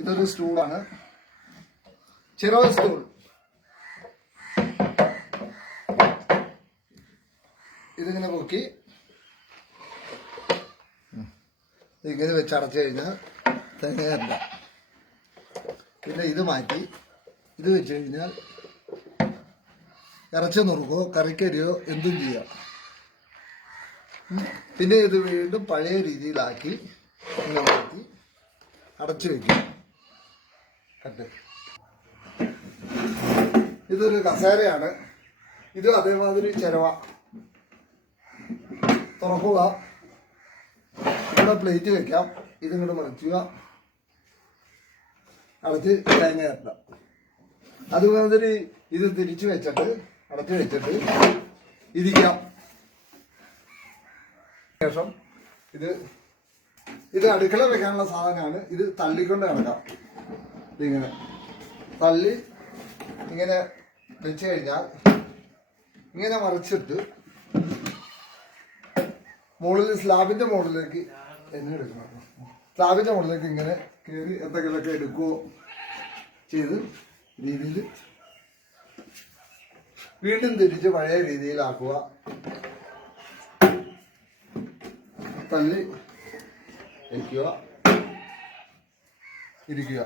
ഇതൊരു സ്റ്റൂളാണ്, ചിറവ സ്റ്റൂൾ. ഇതിങ്ങനെ പൊക്കി ഇങ്ങനെ വെച്ച് അടച്ചു കഴിഞ്ഞാൽ തികയല്ല. പിന്നെ ഇത് മാറ്റി ഇത് വെച്ച് കഴിഞ്ഞാൽ ഇറച്ചി നുറുക്കോ കറിക്കരിയോ എന്തും ചെയ്യാം. പിന്നെ ഇത് വീണ്ടും പഴയ രീതിയിലാക്കി ഇങ്ങനെ മാറ്റി അടച്ചു വയ്ക്കും. കട്ട്. ഇതൊരു കസേരയാണ്. ഇത് അതേമാതിരി ചിരവ തുറക്കുക, ഇവിടെ പ്ലേറ്റ് വെക്കാം, ഇതിങ്ങോട്ട് മറിക്കുക, അടച്ച് തേങ്ങ കയറ്റാം. അതുമാതിരി ഇത് തിരിച്ചു വെച്ചിട്ട് അടച്ചു വെച്ചിട്ട് ഇരിക്കാം. ശേഷം ഇത് അടുക്കള വെക്കാനുള്ള സാധനമാണ്. ഇത് തള്ളിക്കൊണ്ട് കിടക്കാം. ഇതിങ്ങനെ തള്ളി ഇങ്ങനെ വെച്ച് കഴിഞ്ഞാൽ ഇങ്ങനെ മറിച്ചിട്ട് മുകളിൽ സ്ലാബിന്റെ മുകളിലേക്ക് സ്ലാബിന്റെ മുകളിലേക്ക് ഇങ്ങനെ കയറി എന്തെങ്കിലുമൊക്കെ എടുക്കുകയോ ചെയ്ത് രീതിയിൽ വീണ്ടും തിരിച്ച് പഴയ രീതിയിലാക്കുക. തള്ളി വയ്ക്കുക, ഇരിക്കുക.